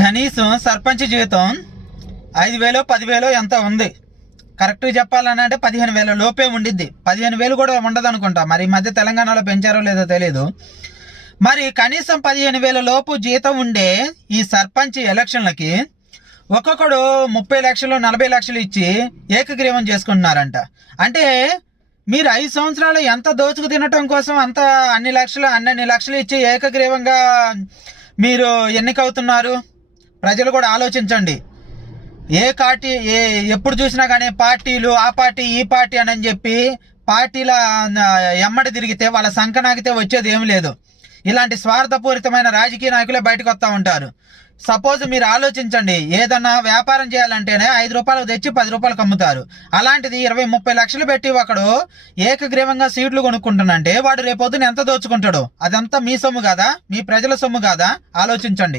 కనీసం సర్పంచ్ జీవితం 5,000 10,000 ఎంత ఉంది. కరెక్ట్గా చెప్పాలని అంటే 15,000 లోపే ఉండిద్ది. 15,000 కూడా ఉండదు అనుకుంటా. మరి ఈ మధ్య తెలంగాణలో పెంచారో లేదో తెలియదు. మరి కనీసం 15,000 లోపు జీతం ఉండే ఈ సర్పంచ్ ఎలక్షన్లకి ఒక్కొక్కడు 30 లక్షలు 40 లక్షలు ఇచ్చి ఏకగ్రీవం చేసుకుంటున్నారంట. అంటే మీరు 5 సంవత్సరాలు ఎంత దోచుకు తినటం కోసం అంత అన్ని లక్షలు ఇచ్చి ఏకగ్రీవంగా మీరు ఎన్నికవుతున్నారు. ప్రజలు కూడా ఆలోచించండి. ఎప్పుడు చూసినా కానీ పార్టీలు ఆ పార్టీ ఈ పార్టీ అని చెప్పి పార్టీల ఎమ్మడి తిరిగితే వాళ్ళ సంకనాగితే వచ్చేది ఏమి లేదు. ఇలాంటి స్వార్థపూరితమైన రాజకీయ నాయకులే బయటకు వస్తూ ఉంటారు. సపోజ్ మీరు ఆలోచించండి, ఏదన్నా వ్యాపారం చేయాలంటేనే 5 రూపాయలకు తెచ్చి 10 రూపాయలకు అమ్ముతారు. అలాంటిది 20-30 లక్షలు పెట్టి ఒకడు ఏకగ్రీవంగా సీట్లు కొనుక్కుంటానంటే వాడు రేపొద్దున ఎంత దోచుకుంటాడు? అదంతా మీ సొమ్ము కాదా? మీ ప్రజల సొమ్ము కాదా? ఆలోచించండి.